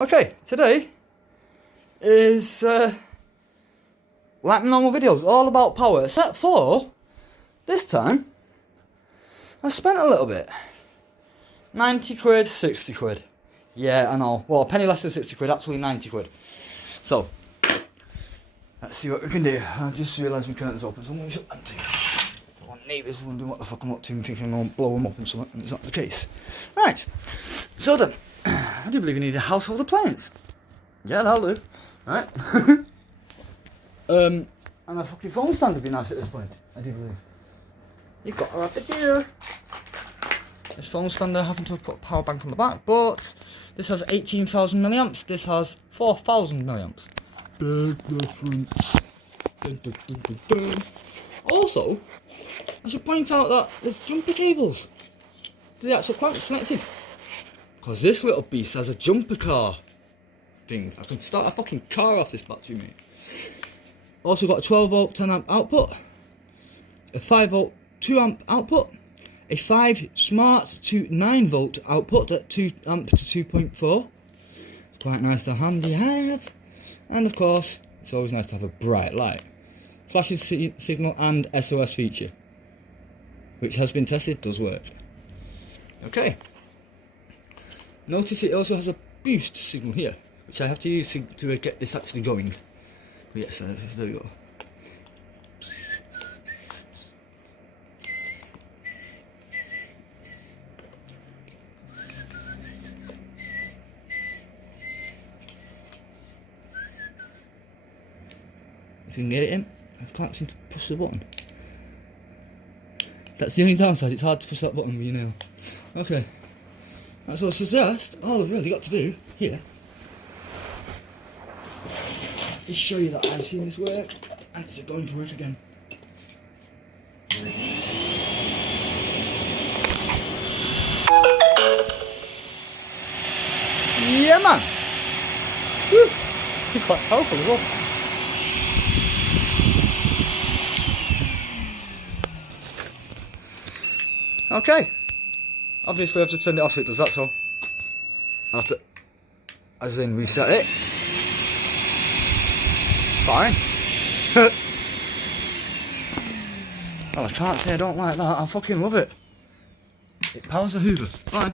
Okay, today is like normal videos, all about power, except for this time I spent a little bit. 90 quid, 60 quid. Yeah, I know. Well, a penny less than 60 quid, actually 90 quid. So, let's see what we can do. I just realised my curtains open, so I'm going to shut them too. I want neighbours wondering what the fuck I'm up to and thinking I'm going to blow them up and something, and it's not the case. Right, so then, I do believe you need a household appliance. Yeah, that'll do. Right. And a fucking phone stand would be nice at this point, I do believe. You've got to have it here. This phone stand I happen to have put a power bank on the back, but this has 18,000 milliamps, this has 4,000 milliamps. Big difference. Dun, dun, dun, dun, dun. Also, I should point out that there's jumper cables to the actual clamps connected. Because this little beast has a jumper car thing. I can start a fucking car off this battery, mate. Also got a 12 volt 10 amp output, a 5 volt 2 amp output, a 5 smart to 9 volt output at 2 amp to 2.4. Quite nice to handy have. And of course, it's always nice to have a bright light. Flashing signal and SOS feature, which has been tested, does work. Okay. Notice it also has a boost signal here, which I have to use to get this actually going. But yes, there we go. If you can get it in, I can't seem to push the button. That's the only downside, it's hard to push that button with your nail. Okay. That's what I suggest. All I've really got to do here is show you that I've seen this work and it's going to work again. Yeah, man. Woo. It's quite powerful as well. Okay. Obviously I have to turn it off, it does that, so I have to, as in, reset it. Fine. Well, I can't say I don't like that, I fucking love it. It powers the hoover. Fine.